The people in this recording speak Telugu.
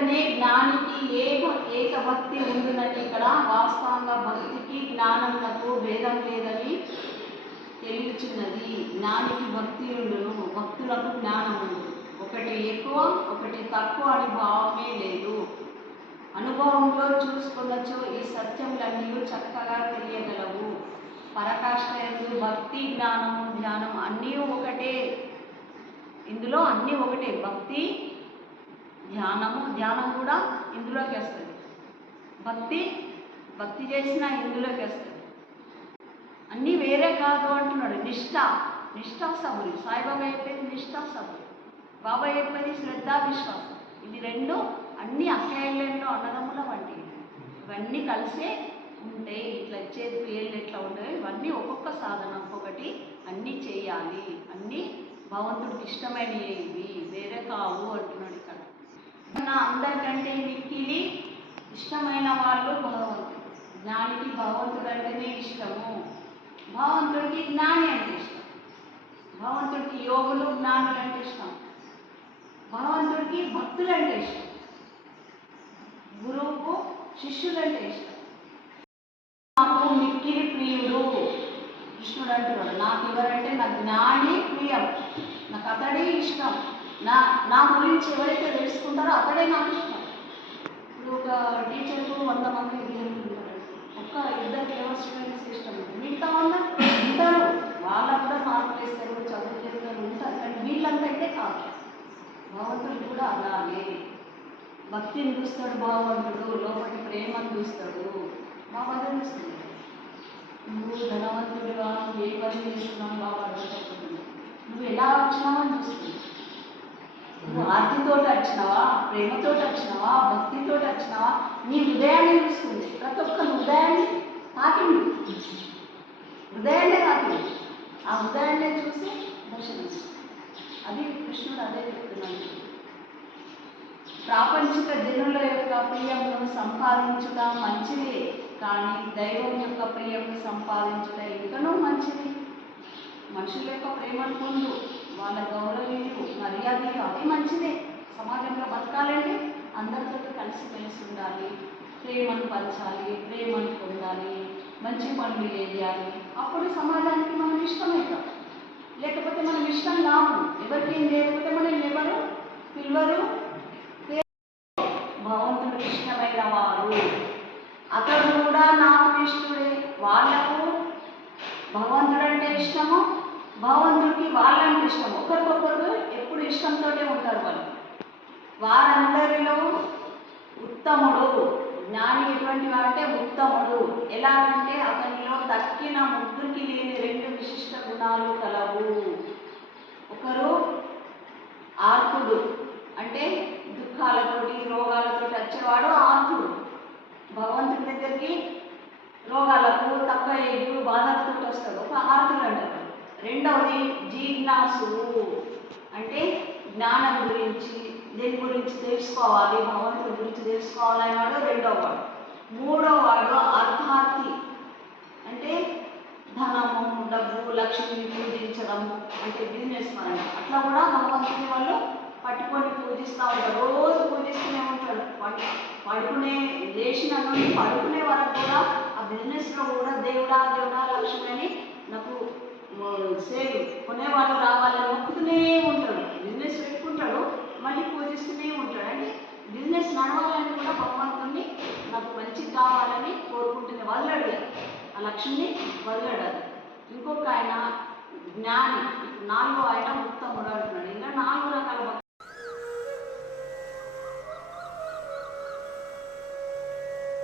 ఎందుకనే జ్ఞానికి ఏక ఏకభక్తి ఇక్కడ వాస్తవంగా భక్తికి జ్ఞానమునకు భేదం లేదని తెలియచున్నది. జ్ఞానికి భక్తి ఉండును భక్తులకు జ్ఞానం ఒకటి ఎక్కువ ఒకటి తక్కువ అని భావమే లేదు. అనుభవంలో చూసుకున్నచో ఈ సత్యములన్నీ చక్కగా తెలియగలవు. పరకాష్ఠయందు భక్తి జ్ఞానము ధ్యానం అన్నీ ఒకటే. ఇందులో అన్నీ ఒకటే. భక్తి ధ్యానము ధ్యానం కూడా ఇందులోకి వస్తుంది. భక్తి భక్తి చేసిన ఇందులోకి వస్తుంది. అన్నీ వేరే కాదు అంటున్నాడు. నిష్ఠ నిష్ఠా సబురి. సాయిబాబా అయిపోయింది నిష్ఠా సబురి. బాబా అయిపోయింది శ్రద్ధ విశ్వాసం. ఇది రెండు అన్ని అధ్యాయంలో అన్నదమ్ముల వంటివి ఇవన్నీ కలిసే ఉంటాయి ఇట్లా చేతి పేర్లు ఎట్లా ఉంటాయి ఇవన్నీ ఒక్కొక్క సాధన ఒక్కొక్కటి అన్నీ చేయాలి. అన్నీ భగవంతుడికి ఇష్టమైనవి వేరే కావు అంటున్నాడు ఇక్కడ. నా అందరికంటే మిక్కిలి ఇష్టమైన వాళ్ళు భగవంతుడు. జ్ఞానికి భగవంతుడు అంటేనే ఇష్టము. భగవంతుడికి జ్ఞాని అంటే ఇష్టం. భగవంతుడికి యోగులు జ్ఞానులు అంటే ఇష్టం. భగవంతుడికి భక్తులు అంటే ఇష్టం. గురువుకు శిష్యులు అంటే ఇష్టం. నాకు మిక్కిలి ప్రియుడు కృష్ణుడు అంటున్నాడు. నాకు ఎవరంటే నా జ్ఞాని ప్రియం నాకు అతడే ఇష్టం. నా నా గురించి ఎవరైతే తెలుసుకుంటారో అక్కడే నాకు ఇష్టం. ఇప్పుడు ఒక టీచర్కు వంద మంది విద్యార్థులు ఒక్క ఇద్దరు ఎవరు స్టూడెంట్స్ ఇష్టం మిగతా వాళ్ళ ఉంటారు. వాళ్ళకు కూడా మార్కులు వేస్తారు చదువు చేస్తారు ఉంటారు. కానీ వీళ్ళంతా అయితే కాదు. భగవంతుడు కూడా అలాగే భక్తిని చూస్తాడు భగవంతుడు లోపలి ప్రేమను చూస్తాడు. బాబా తెలుస్తుంది నువ్వు ధనవంతుడిగా నువ్వు ఏ పని చేస్తున్నావు? బాబా నువ్వు ఎలా వచ్చినావని అని చూస్తుంది ఆర్తితో వచ్చినావా? ప్రేమతో వచ్చినావా? భక్తితో వచ్చినావా? నీ హృదయాన్ని చూసుకుంది ప్రతి ఒక్క హృదయాన్ని తాకింది హృదయాన్నే తాకింది ఆ హృదయాన్నే చూసి దర్శనం అది కృష్ణుడు అదే చెప్తున్నాడు. ప్రాపంచిక జనుల యొక్క ప్రియమును సంపాదించుట మంచిదే కానీ దైవం యొక్క ప్రియమును సంపాదించుట ఇంకనూ మంచిది. మనుషుల యొక్క ప్రేమను పొందు. వాళ్ళ గౌరవీయులు మర్యాదలు అవి మంచిదే. సమాజంలో బతకాలంటే అందరితో కలిసి మెలిసి ఉండాలి. ప్రేమను పంచాలి ప్రేమను పొందాలి మంచి పనులు చేయాలి. అప్పుడు సమాజానికి మనం ఇష్టమవుతాం. లేకపోతే మనం ఇష్టం కాము. ఎవరికి ఏం లేకపోతే మనం ఎవరు పిల్లరు భగవంతుడు ఇష్టమైన వారు అతడు కూడా నాకు ఇష్టడే వాళ్ళకు భగవంతుడు అంటే ఇష్టము. భగవంతుడికి వాళ్ళంటే ఇష్టం. ఒకరికొకరు ఎప్పుడు ఇష్టంతోనే ఉంటారు వాళ్ళు. వారందరిలో ఉత్తముడు జ్ఞాని ఎటువంటి వాడంటే ఉత్తముడు. ఎలాగంటే అతనిలో తక్కిన ముగ్గురికి లేని రెండు విశిష్ట గుణాలు కలవు. ఒకరు ఆర్తుడు అంటే దుఃఖాలతోటి రోగాలతోటి వచ్చేవాడు ఆర్తుడు. భగవంతుడి దగ్గరికి రోగాలకు తక్కువ ఎగురు బాధలతో వస్తాడు. ఒక ఆర్తుడు అంటారు. రెండవది జిజ్ఞాసుడు అంటే జ్ఞానం గురించి దేని గురించి తెలుసుకోవాలి భగవంతుడి గురించి తెలుసుకోవాలని వాడు రెండవ వాడు. మూడవ వాడు అర్థార్థి అంటే ధనము డబ్బు లక్ష్మిని పూజించడము అంటే బిజినెస్ పరంగా అట్లా కూడా భగవంతుని వాళ్ళు పట్టుకొని పూజిస్తూ ఉంటారు. రోజు పూజిస్తూనే ఉంటాడు పడు పడుకునే లేచిన నుండి పడుకునే వరకు కూడా ఆ బిజినెస్లో కూడా దేవుడా దేవుడా లక్ష్మి అని నాకు సేల్ కొనేవాళ్ళు రావాలని మొక్కుతూనే ఉంటాడు. బిజినెస్ పెట్టుకుంటాడు మళ్ళీ పూజిస్తూనే ఉంటాడు. అంటే బిజినెస్ నడవాలని కూడా భగవంతుని నాకు మంచి కావాలని కోరుకుంటున్న వదలడు. ఆ లక్ష్మిని వదలడు ఇంకొక ఆయన జ్ఞాని నాలుగో ఆయన ఉత్తముడు అంటున్నాడు. ఇంకా నాలుగు